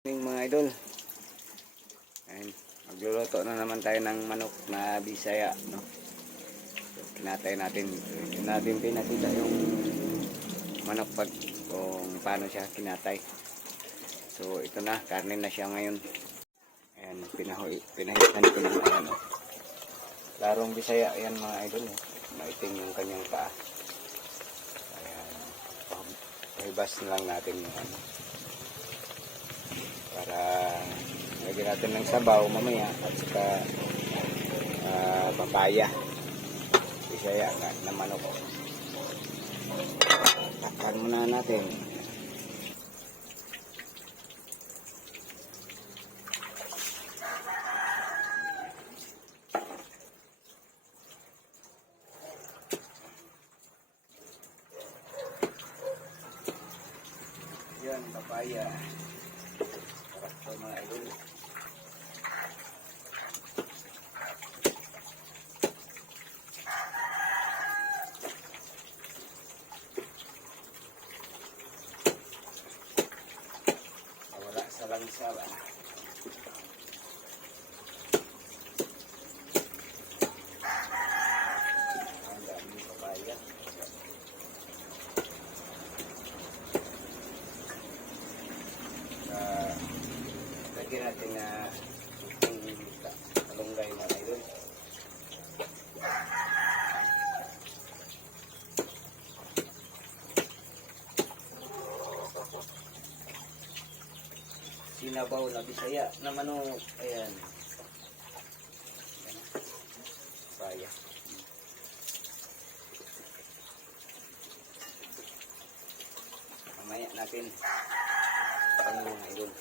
Mga idol, ayun, magluluto na naman tayo ng manok na Bisaya, no? So, kinatay natin. Hindi natin pinakita yung manok kung paano siya kinatay. So ito na, karne na siya ngayon. Ayan, pinahitan ko na, ayan, oh. Larong Bisaya, ayan mga idol, oh. Maitim yung kanyang paa. Ayan, pahibas na lang natin yung ano, para lagyan natin ng sabaw mamaya at saka papaya. Bisaya na manok. Takpan muna natin. Yan, papaya. Sarap ito mga idol. Wala sa langsa ba? Ang daming papaya. Lagyan natin na malunggay mga idol. Sinabaw na Bisaya na manok. Ayan. Papaya. Mamaya natin ang mga idol.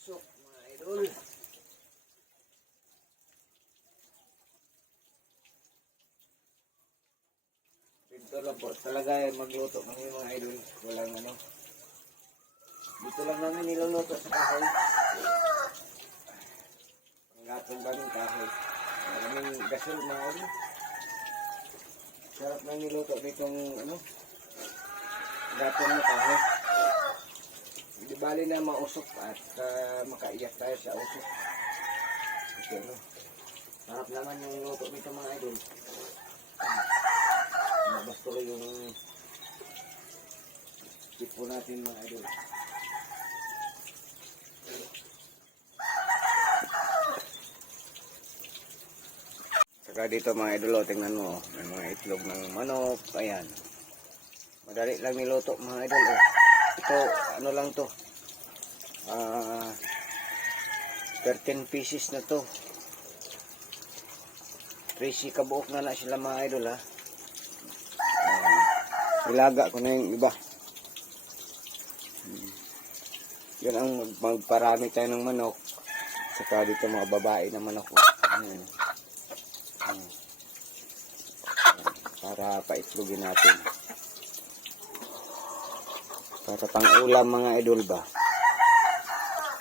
Sok mga idol. Dito lang po talaga magluto kami mga idol. Walang ano. Dito lang namin niluluto sa kahoy. Pangatong ba ng kahoy. Maraming gasol mga idol. Sarap na niluto ditong ano. Gatong na kahoy. Hindi bali na mausok at makaiyak tayo sa usok. Kasi ano, sarap naman yung luto nito mga idol. Mabas tuloy yung tipo natin mga idol. Saka dito mga idol, tingnan mo, may mga itlog ng manok. Ayan. Madali lang niluto mga idol. Ito, ano lang to, 13 pieces na to. 13 kabuok na sila mga idol ha. Ilaga ko na yung iba. Yan ang magparami tayo ng manok. Saka dito mga babae na manok. Para paitlogin natin. Para pang ulam mga idol ba.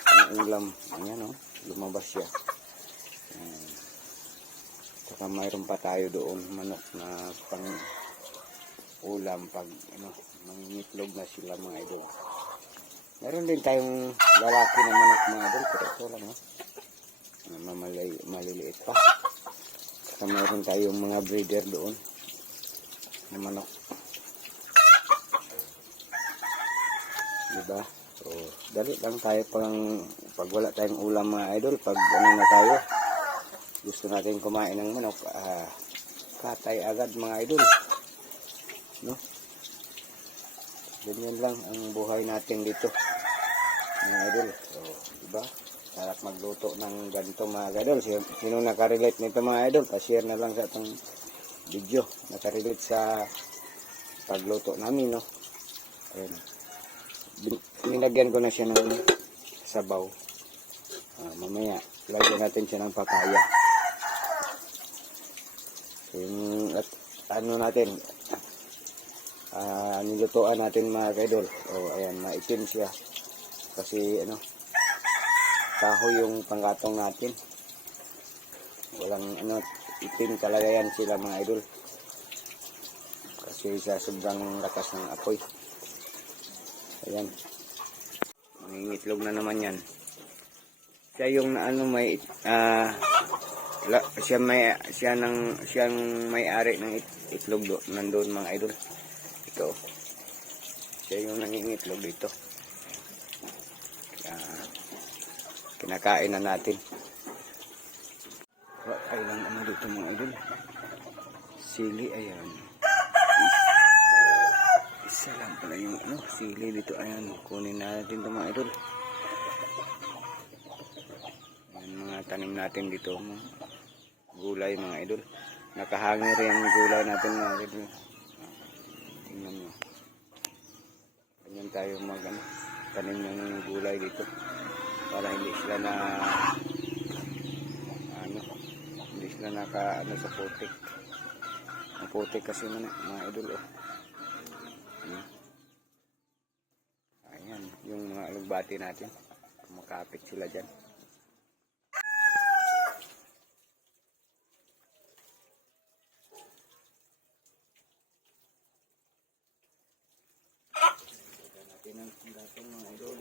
Pang ulam. Ayan o. Lumabas siya. Saka mayroon pa tayo doon manok na pang ulam pag ano, mangingitlog na sila mga idol. Meron din tayong lalaki na manok mga idol. Pero ito lang o. Maliliit pa. Saka mayroon tayong mga breeder doon na manok. Diba? So, dali lang tayo pag wala tayong ulam mga idol, pag ano na tayo, gusto natin kumain ng manok, katay agad mga idol. No? Ganyan lang ang buhay natin dito, mga idol. So, diba? Sarap magluto ng ganito mga idol. Sino nakarelate nito mga idol, pa-share na lang sa itong video. Nakarelate sa pagluto namin, no? Ayun. Nilagyan ko na siya ng sabaw. Mamaya, lagyan natin siya ng papaya. Yung, ano natin, nilutuan natin mga kaidol. O, ayan, maitim siya. kasi ano, kahoy yung panggatong natin. Walang ano, itim talaga yan sila mga idol. Kasi sa sobrang lakas ng apoy. Ayan. Mangingitlog na naman yan. Siya yung ano may siyang may-ari ng itlog nandoon mga idol. Ito. Siya yung nangingitlog dito. Kinakain na natin. Ay lang ano dito mga idol. Sili, ayan. Isa lang pala yung ano, sili dito. Ayan, kunin natin ito mga idol. Ayan, mga tanim natin dito. Mga gulay mga idol. Nakahangin rin yung gulay natin mga idol. Tingnan nyo. Ganyan tayo tanim ng gulay dito. Para hindi sila naka sa putik. Ang putik kasi mga idol Ayan, yung mga alugbati natin. Kumakapit sila dyan. Natin ang gatong mga idol.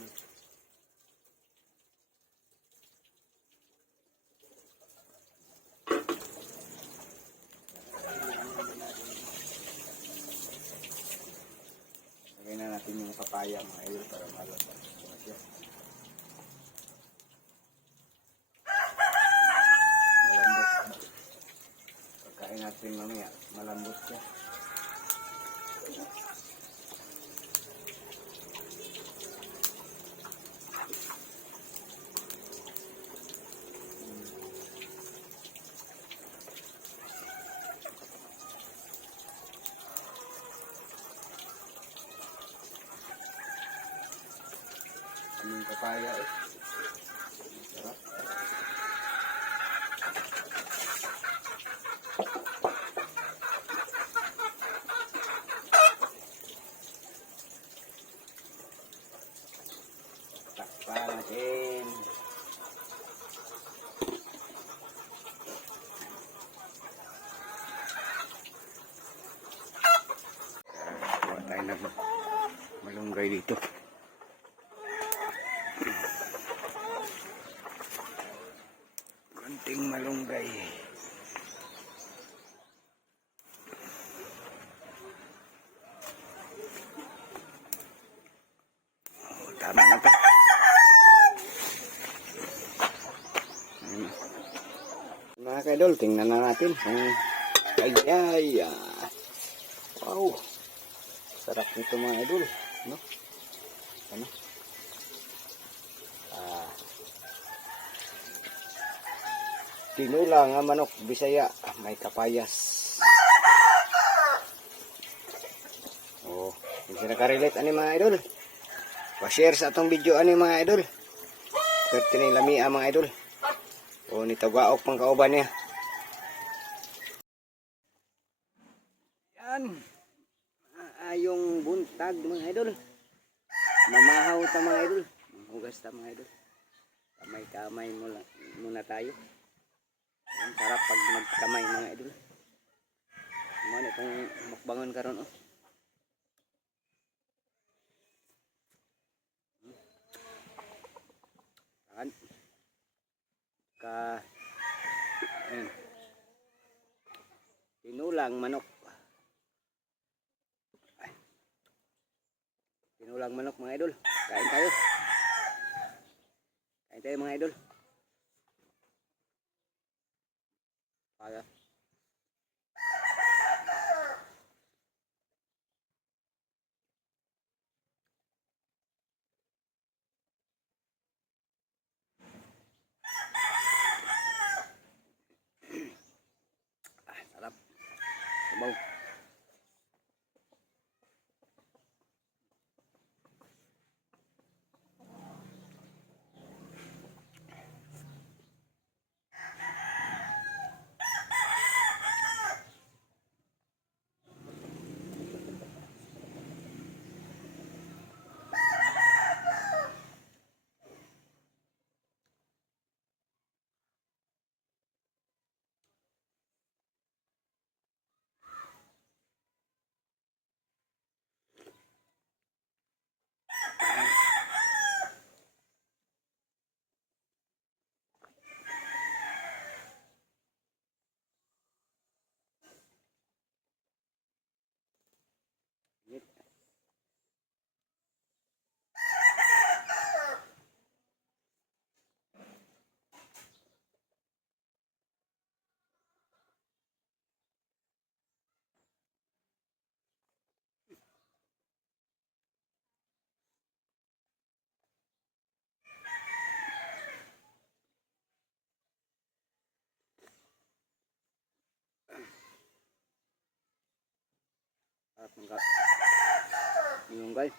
Lagyan na natin yung papaya mga idol para malabas siya. Malambot. Pagkain natin mamaya, malambot siya. Yung papaya sarap. Takpan natin. Kuha tayo ng malunggay dito. Konting malunggay. Tama na to. Mga kaidol, tingnan na natin. Ay. Wow. Sarap nito mga idol. No? Ano? Tinulang nga manok Bisaya, may kapayas. Oh, hindi nakarelate ani mga idol. Pa-share sa atong video ani mga idol. Perti ni lamia mga idol. Oh, ni tagwaok pang kauban niya. Yan. Ayong buntag mga idol. Mamahaw ta mga idol. Hugas ta mga idol. Kamay-kamay muna tayo. Ang sarap pag magkamay mga idol. Ano itong mukbangon karon oh. Ayan. Ayan. Tinulang manok. Ay. Tinulang manok mga idol. Kain tayo. Kain tayo mga idol. Kaya. Sarap. Sabaw. Sarap ng malunggay.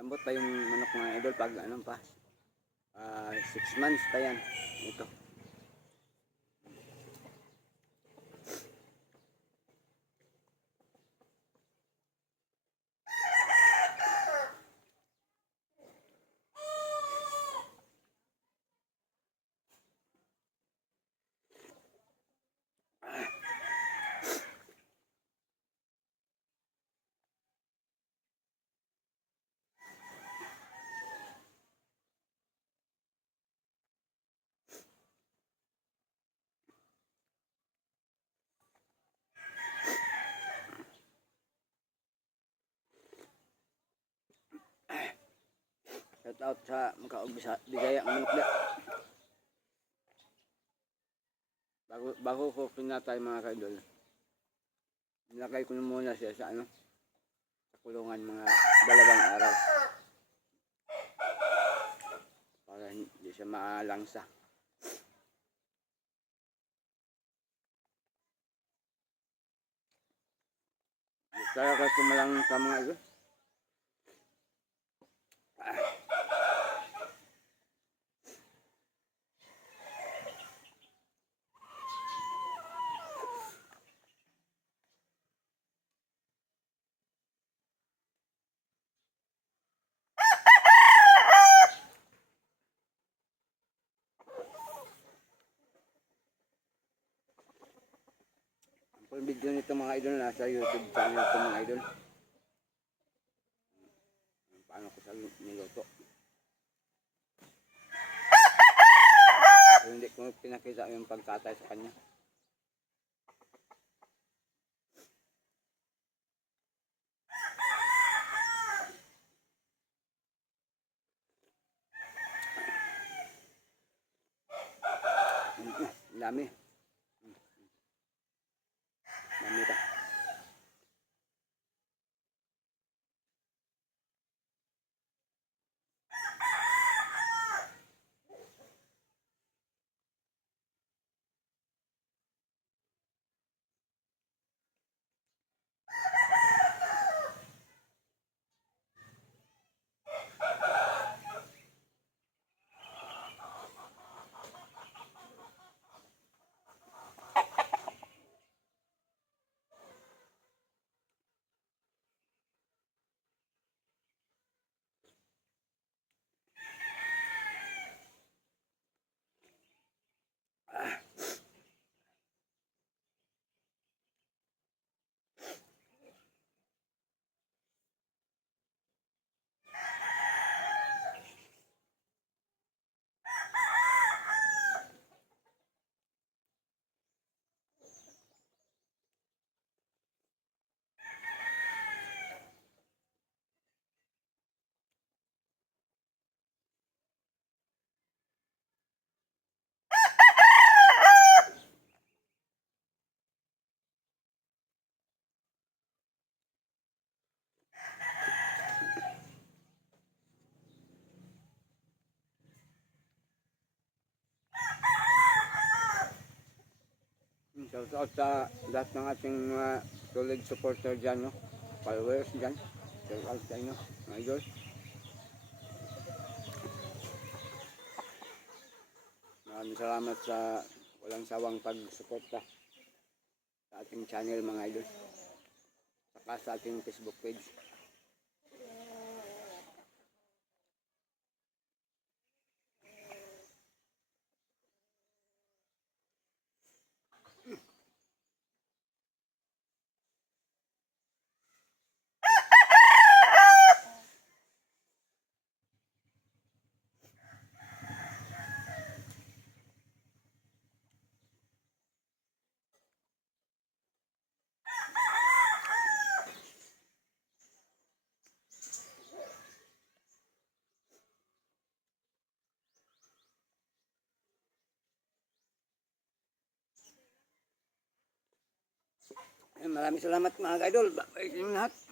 Lambot pa yung manok mga idol pag ano pa. 6 months pa yan. Ito. Shout out sa Bisaya manok da. Bago ko pinatay mga kaidol. Nilagay ko muna siya sa ano, sa kulungan mga 2 araw. Para hindi siya maalangsa. Kaya kasi kumalang sa mga idol. Ang video nito mga idol nasa YouTube channel ko mga idol. Paano ko sa niluto. Pero hindi ko pinakita yung pagkatay sa kanya. Dami. Dami pa. Shout out sa lahat ng ating solid supporter dyan, no? Followers dyan. Shout out sa inyo, mga idol. Maraming salamat sa walang sawang pag-suporta sa ating channel, mga idol. Saka sa ating Facebook page. Maraming salamat mga idol. Bye-bye sa inyo lahat.